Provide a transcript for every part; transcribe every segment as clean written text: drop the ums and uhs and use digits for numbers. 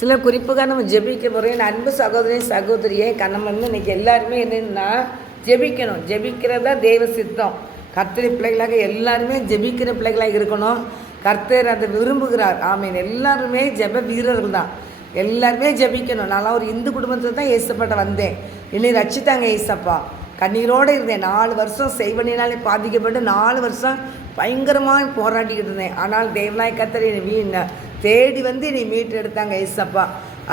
சில குறிப்புக்காக நம்ம ஜெபிக்க போகிறோம். என் அன்பு சகோதரி சகோதரியே நம்ம வந்து இன்றைக்கி எல்லாருமே என்னென்னா ஜெபிக்கணும். ஜெபிக்கிறதா தெய்வ சித்தம். கர்த்தர் பிள்ளைகளாக எல்லாருமே ஜெபிக்கிற பிள்ளைகளாக இருக்கணும். கர்த்தர் அதை விரும்புகிறார். ஆமீன். எல்லாருமே ஜெப வீரர்கள் தான். எல்லாருமே ஜெபிக்கணும். நான் ஒரு இந்து குடும்பத்தில் தான் ஏசப்பாட்ட வந்தேன். என்னை ரட்சித்தாங்க ஏசப்பா. கண்ணீரோடு இருந்தேன். 4 வருஷம் செய்வனினாலே பாதிக்கப்பட்டு 4 வருஷம் பயங்கரமாக போராட்டிக்கிட்டு இருந்தேன். ஆனால் தேவனாய் கர்த்தர் என்னை தேடி வந்து என்னை மீட்டு எடுத்தாங்க ஏசப்பா.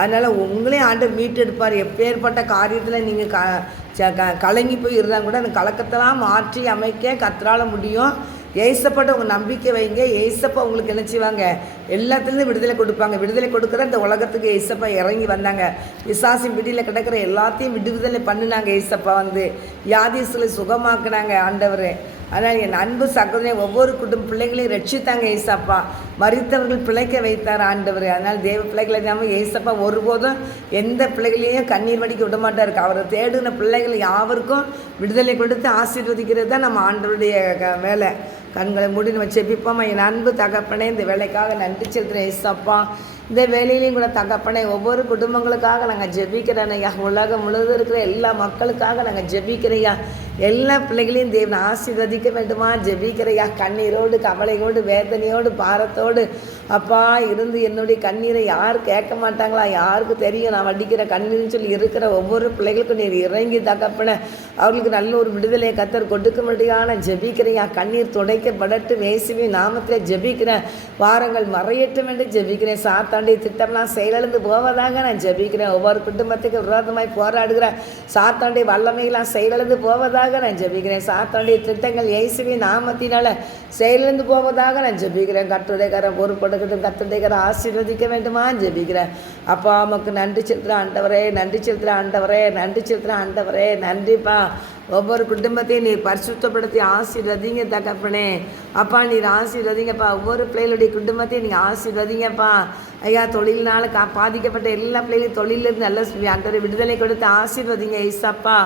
அதனால் உங்களையும் ஆண்டவர் மீட்டு எடுப்பார். எப்பேற்பட்ட காரியத்தில் நீங்கள் கலங்கி போய் இருந்தால் கூட அந்த கலக்கத்தெல்லாம் மாற்றி அமைக்க கர்த்தரால் முடியும். ஏசப்பாட்ட உங்கள் நம்பிக்கை வைங்க. ஏசப்பா உங்களுக்கு என்ன செய்வாங்க? எல்லாத்துலேருந்து விடுதலை கொடுப்பாங்க. விடுதலை கொடுக்குற இந்த உலகத்துக்கு ஏசப்பா இறங்கி வந்தாங்க. பிசாசின் பிடியில் கிடக்கிற எல்லாத்தையும் விடுதலை பண்ணினாங்க. ஏசப்பா வந்து வியாதிகளை சுகமாக்குனாங்க ஆண்டவர். அதனால் என் அன்பு சகோதரி ஒவ்வொரு குடும்ப பிள்ளைகளையும் ரட்சித்தாங்க ஏசப்பா. மரித்தவர்கள் பிழைக்க வைத்தார் ஆண்டவர். அதனால் தேவ பிள்ளைகளை நம்ம ஏசப்பா ஒருபோதும் எந்த பிள்ளைகளையும் கண்ணீர் வடிக்க விட மாட்டார். அவரை தேடுன பிள்ளைகள் யாவருக்கும் விடுதலை கொடுத்து ஆசீர்வதிக்கிறது தான் நம்ம ஆண்டவருடைய வேலை. கண்களை மூடி நம்ம செபிப்போம். என் அன்பு தகப்பனே, இந்த வேலைக்காக நன்றி செலுத்துகிறேன் ஏசப்பா. இந்த வேலையிலையும் கூட தகப்பனே ஒவ்வொரு குடும்பங்களுக்காக நாங்கள் ஜெபிக்கிறேன் ஐயா. உலகம் முழுவதும் இருக்கிற எல்லா மக்களுக்காக நாங்கள் ஜெபிக்கிறையா. எல்லா பிள்ளைகளையும் தேவனை ஆசீர்வதிக்க வேண்டுமா ஜெபிக்கிறையா. கண்ணீரோடு கவலையோடு வேதனையோடு பாரத்தோடு அப்பா இருந்து என்னுடைய கண்ணீரை யார் கேட்க மாட்டாங்களா? யாருக்கு தெரியும் நான் வடிக்கிற கண்ணீர்னு சொல்லி இருக்கிற ஒவ்வொரு பிள்ளைகளுக்கும் நீர் இறங்கி தகப்பன அவர்களுக்கு நல்ல ஒரு விடுதலையை கத்தர் கொடுக்க முடியாத ஜெபிக்கிறையா. கண்ணீர் துடைக்கப்படட்டு இயேசுவின் நாமத்தில் ஜெபிக்கிறேன். வாரங்கள் மறையட்டும் என்று ஜெபிக்கிறேன். சாத்தாண்டி திட்டம்லாம் செயலிழந்து போவதாக நான் ஜெபிக்கிறேன். ஒவ்வொரு குடும்பத்துக்கு விரோதமாய் போராடுகிறேன். சாத்தாண்டி வல்லமைகளாம் செயலிழந்து போவதாக நான் ஜெபிக்கிறேன். சாத்தாண்டிய திட்டங்கள் இயேசுவின் நாமத்தினால செயலிழந்து போவதாக நான் ஜெபிக்கிறேன். கர்த்தருடையக்காரன் பொறுப்படுக்கட்டும். கர்த்தருடையக்காரன் ஆசீர்வதிக்க வேண்டுமா ஜெபிக்கிறேன். அப்பா அம்மாக்கு நன்றி செலுத்துகிற ஆண்டவரே, நன்றி செலுத்துகிற ஆண்டவரே, நன்றி செலுத்துகிற ஆண்டவரே, நன்றிப்பா. ஒவ்வொரு குடும்பத்தையும் நீர் பரிசுத்தப்படுத்தி ஆசீர்வதிங்க தகப்பனே. அப்பா நீர் ஆசீர்வதிங்கப்பா. ஒவ்வொரு பிள்ளைகளுடைய குடும்பத்தையும் நீங்கள் ஆசீர்வதிங்கப்பா ஐயா. தொழிலினால் பாதிக்கப்பட்ட எல்லா பிள்ளைகளும் தொழிலிருந்து நல்ல ஆண்டவரை விடுதலை கொடுத்து ஆசீர்வதிங்க ஏசப்பா.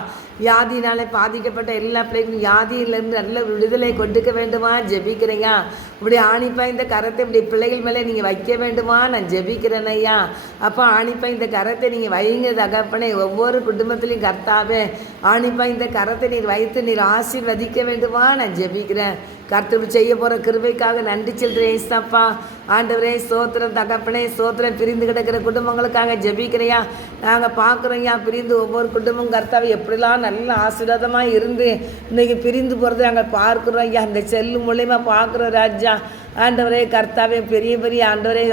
வியாதினாலே பாதிக்கப்பட்ட எல்லா பிள்ளைகளும் வியாதியிலேருந்து நல்ல விடுதலை கொடுக்க வேண்டுமா ஜெபிக்கிறேங்க. இப்படி ஆணிப்பா இந்த கரத்தை இப்படி பிள்ளைகள் மேலே நீங்கள் வைக்க வேண்டுமா நான் ஜெபிக்கிறேன் ஐயா. அப்போ ஆணிப்பா இந்த கரத்தை நீங்கள் வைங்க தகப்பனே. ஒவ்வொரு குடும்பத்திலையும் கர்த்தாவே ஆணிப்பா இந்த கரத்தை நீர் வைத்து நீர் ஆசீர்வதிக்க வேண்டுமா நான் ஜெபிக்கிறேன். கர்த்தர் செய்ய போகிற கிருபைக்காக நன்றி செலுத்துகிறேன் ஏசப்பா. ஆண்டவரே சோத்திரம் தகப்பனே, சோத்திரம். பிரிந்து கிடக்கிற குடும்பங்களுக்காக ஜெபிக்கிறையா. நாங்கள் பார்க்குறோம்யா பிரிந்து ஒவ்வொரு குடும்பம் கர்த்தாவை எப்படிலாம் நல்ல ஆசீர்வாதமாக இருந்து இன்றைக்கி பிரிந்து போகிறது நாங்கள் பார்க்குறோம் ஐயா. இந்த செல்லு மூலயமா பார்க்குறோம் ராஜா. ஆண்டவரே கர்த்தாவே பெரிய பெரிய ஆண்டவரே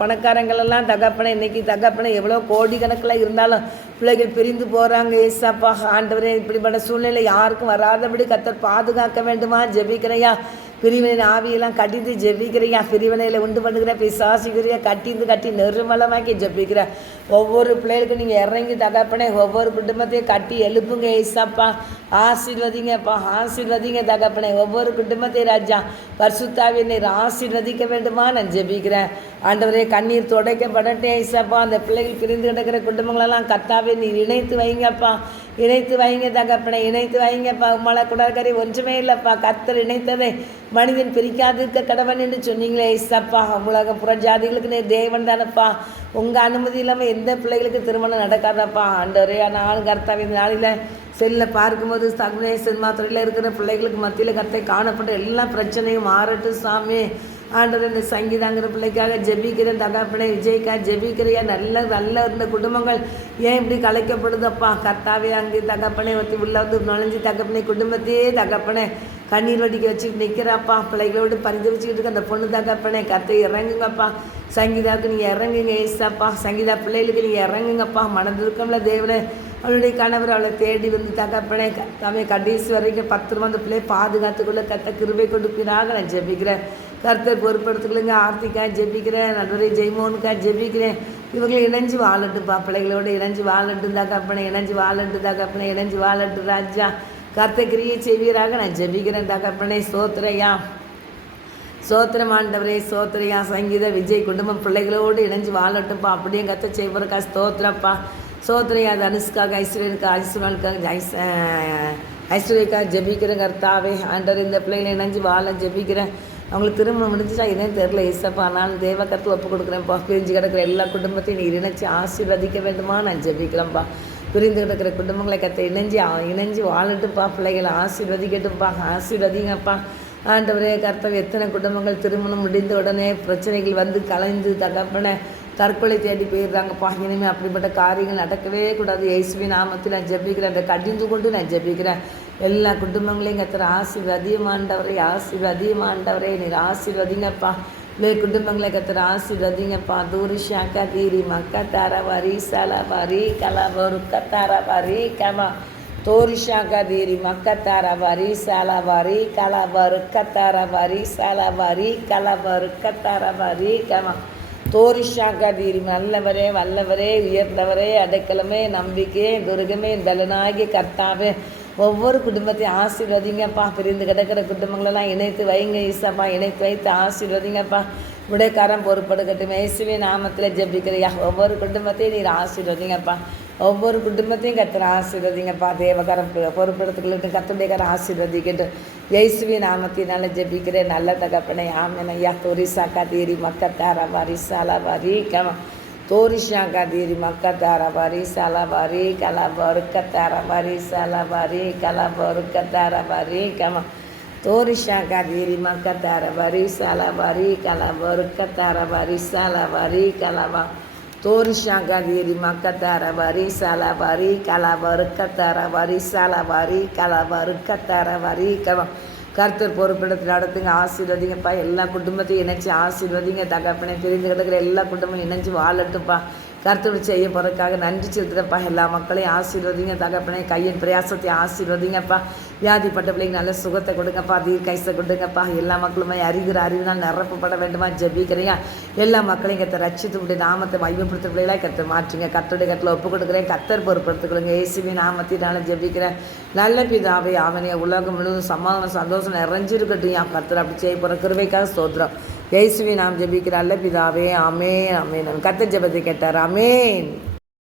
பணக்காரங்களெல்லாம் தகப்பனை இன்றைக்கி தகப்பனை எவ்வளோ கோடிக்கணக்கில் இருந்தாலும் பிள்ளைகள் பிரிந்து போகிறாங்க ஏசப்பா. ஆண்டவரே இப்படிப்பட்ட சூழ்நிலை யாருக்கும் வராதபடி கர்த்தர் பாதுகாக்க வேண்டுமா ஜெபிக்கிறையா. பிரிவினை ஆவியெல்லாம் கட்டிந்து ஜெபிக்கிறையா. பிரிவினையில் உண்டு பண்ணுகிற பிசாசுகிறியா கட்டி நெருமலமாக்கி ஜெபிக்கிற ஒவ்வொரு பிள்ளைகளுக்கும் நீங்கள் இறங்கி தகப்பனே ஒவ்வொரு குடும்பத்தையும் கட்டி எழுப்புங்க ஏசப்பா. ஆசீர்வதிங்கப்பா, ஆசீர்வதிங்க தகப்பனே ஒவ்வொரு குடும்பத்தையும் ராஜா. பரிசுத்தாவியை நீர் ஆசீர்வதிக்க வேண்டுமா நான் ஜெபிக்கிறேன். ஆண்டவரே கண்ணீர் துடைக்கப்படட்டே ஏசப்பா. அந்த பிள்ளைகள் பிரிந்து கிடக்கிற குடும்பங்களெல்லாம் கர்த்தாவே நீர் இணைத்து வைங்கப்பா. இணைத்து வைங்க தகப்பனை, இணைத்து வைங்கப்பா. உம்மால குடற்கரை ஒன்றுமே இல்லைப்பா. கர்த்தர் இணைத்ததை மனிதன் பிரிக்காதிருக்க கடவன் என்று சொன்னீங்களே ஏசப்பா. உலக புறஜாதிகளுக்கு நீர் தேவன் தானப்பா. உங்கள் அனுமதி இல்லாமல் எந்த பிள்ளைகளுக்கு திருமணம் நடக்காதப்பா. ஆண்டவரே நானும் கர்த்தாவே இந்த நாளில் செல்லில் பார்க்கும்போது சினிமா துறையில் இருக்கிற பிள்ளைகளுக்கு மத்தியில் கர்த்தை காணப்பட்ட எல்லா பிரச்சனையும் மாறட்டும் சாமி. ஆண்டவர் இந்த சங்கீதாங்கிற பிள்ளைக்காக ஜெபிக்கிறேன் தகப்பனே. விஜய்க்கா ஜெபிக்கிறையா. நல்ல இந்த குடும்பங்கள் ஏன் இப்படி கலைக்கப்படுதப்பா கர்த்தாவே. அங்கே தகப்பனே உள்ள வந்து நுழைஞ்சி தகப்பனே குடும்பத்தையே தகப்பனே கண்ணீர் வடிக்க வச்சுக்கிட்டு நிற்கிறாப்பா. பிள்ளைகளோடு பறிஞ்சு வச்சுக்கிட்டு இருக்க அந்த பொண்ணு தகப்பனே கர்த்தை இறங்குங்கப்பா. சங்கீதாவுக்கு நீங்கள் இறங்குங்க ஏசப்பா. சங்கீதா பிள்ளைகளுக்கு நீங்கள் இறங்குங்கப்பா. மனதிருக்கம்ல தேவனே. அவளுடைய கணவர் அவளை தேடி வந்து தகப்பனே கர்த்தாவே கடைசி வரைக்கும் 10 ரூபா அந்த பிள்ளையை பாதுகாத்துக்குள்ள கர்த்தர் கிருபை கொடுப்பினாக நான் ஜெபிக்கிறேன். கர்த்தர் பொறுப்படுத்துக்கலுங்க. ஆர்த்திக்கா ஜெபிக்கிறேன். நடுவரை ஜெய்மோனுக்கா ஜெபிக்கிறேன். இவங்களை இணைஞ்சு வாழட்டுப்பா. பிள்ளைகளோடு இணைஞ்சு வாழட்டும் தகப்பனே, இணைஞ்சு வாழட்டும் தகப்பனே, இணைஞ்சு வாழட்டும் ராஜா. கர்த்தர் கிரியை செய்வீராக நான் ஜெபிக்கிறேன் தகப்பனே. சோத்திரையா, சோத்திரம் ஆண்டவரே, சோத்திரையா. சங்கீத விஜய் குடும்பம் பிள்ளைகளோடு இணைஞ்சு வாழட்டும்ப்பா. அப்படியே கர்த்தர் செய்வதற்கா ஸ்தோத்திரப்பா. சோத்திரையா. தனுஷ்காக ஐஸ்வர்யனுக்கா ஐஸ்வர்யனுக்காக ஐஸ்வர்யக்காக ஜெபிக்கிறேன் கர்த்தாவே. ஆண்டவர் இந்த பிள்ளைகளை இணைஞ்சு வாழ ஜெபிக்கிறேன். அவங்களுக்கு திருமணம் முடிஞ்சிச்சா இதே தெரில ஏசப்பா. நான் தேவக்கத்தில் ஒப்பு கொடுக்குறேன்ப்பா. பிரிஞ்சு கிடக்கிற எல்லா குடும்பத்தையும் நீர் இணைச்சி ஆசீர்வதிக்க வேண்டுமா நான் ஜெபிக்கிறேன்ப்பா. பிரிந்து கிடக்கிற குடும்பங்களை இணைஞ்சு வாழட்டுப்பா. பிள்ளைகளை ஆசீர்வதிக்கட்டும்ப்பா. ஆசீர்வதிங்கப்பா ஆண்டவரே. கர்த்தர் எத்தனை குடும்பங்கள் திருமணம் முடிந்த உடனே பிரச்சனைகள் வந்து கலைந்து தகப்பனை தற்கொலை தேடி போயிடுறாங்கப்பா. இனிமேல் அப்படிப்பட்ட காரியங்கள் நடக்கவே கூடாது. இயேசுவின் நாமத்தில் நான் ஜெபிக்கிறேன். அந்த கடிந்து கொண்டு நான் ஜெபிக்கிறேன். எல்லா குடும்பங்களையும் கர்த்தர் ஆசீர்வதியமாண்டவரே நீர் ஆசீர்வதிங்கப்பா. குடும்பங்களை கர்த்தர் ஆசீர்வதிங்கப்பா. தூரிஷாக்கா தீரி மக்கா தாரவாரி சலவாரி கலவருக்க தாரவாரி கமா தோரிஷாக்கா தீரி மக்கா தாரவாரி சலவாரி கலவருக்க தாரவாரி சலவாரி கலவருக்க தாரவாரி கமா தோரிஷாக்கா தீரி. நல்லவரே வல்லவரே உயர்ந்தவரே அடைக்கலமே நம்பிக்கையே துர்கமே தலனாகிய கர்த்தாவே ஒவ்வொரு குடும்பத்தையும் ஆசீர்வதிங்கப்பா. பிரிந்து கிடக்கிற குடும்பங்களெல்லாம் இணைத்து வைங்க ஈசப்பா. இணைத்து வைத்து ஆசீர்வதிங்கப்பா. விடைக்காரம் பொறுப்படுக்கட்டும். இயேசுவின் நாமத்தில் ஜெபிக்கிறியா. ஒவ்வொரு குடும்பத்தையும் நீர் ஆசீர்வதிங்கப்பா. ஒவ்வொரு குடும்பத்தையும் கர்த்தர் ஆசீர்வதிங்கப்பா. தேவகாரம் பொறுப்படுத்துக்கட்டும். கர்த்தருடைய காரம் ஆசீர்வதிக்கட்டும். இயேசுவின் நாமத்தினால ஜெபிக்கிறேன் நல்ல தகப்பனை. ஆமென் ஐயா. தோரிசாக்கா தீரி மக்கத்தாரா வாரி சாலவாரி கமா தோரிஷாக்கா தீரி மக்கத்தாரா வாரி சாலவாரி கலபருக்கத்தாரா வாரி சாலவாரி கலபருக்கத்தாரா வாரி கமா தோரிஷாக்கா தீரி மக்கத்தாரா வாரி சாலவாரி கலபருக்கத்தாரா வாரி சாலவாரி கலவா தோரிஷாக்கா தீரி மக்கத்தாரா வாரி சாலவாரி கலபருக்கத்தாரா வாரி சாலவாரி கலபருக்கத்தாரா வாரி கமா கர்த்தர் பொறுப்பிடத்தில் நடத்துங்க. ஆசீர்வதிங்கப்பா. எல்லா குடும்பத்தையும் இணைச்சி ஆசீர்வதிங்க தகப்பனை. பிரிந்து கிடக்கிற எல்லா குடும்பமும் இணைஞ்சு வாழட்டுப்பா. கர்த்தர் செய்ய போகிறதுக்காக நன்றி செலுத்துகிறப்பா. எல்லா மக்களையும் ஆசீர்வதிங்க தகப்பனை. கையின் பிரயாசத்தை ஆசீர்வதிங்கப்பா. வியாதிப்பட்ட பிள்ளைங்க நல்ல சுகத்தை கொடுங்கப்பா. தீர்க்காயசை கொடுங்கப்பா. எல்லா மக்களுமே அறிவினால் நிரப்பப்பட வேண்டுமா ஜெபிக்கிறையா. எல்லா மக்களையும் கர்த்தர் ரட்சித்து விட்டு நாமத்தை மையப்படுத்த பிள்ளைகளாக கர்த்தர் மாற்றுங்க. கர்த்தருடைய கட்டில் ஒப்பு கொடுக்குறேன். கர்த்தர் பொறுப்படுத்திக்கொள்ளுங்க. இயேசுவின் நாமத்தினால ஜெபிக்கிறேன் நல்ல பிதாவே. ஆமென். உலகம் முழுவதும் சமாதானம் சந்தோஷம் நிறைஞ்சிருக்கட்டும். கர்த்தர் அப்படி செய்ய போகிற கிருபைக்காக ஸ்தோத்திரம். இயேசுவின் நாம் ஜெபிக்கிற நல்ல பிதாவே. ஆமென் ஆமென். கர்த்தர் ஜெபத்தை கேட்டார். ஆமென்.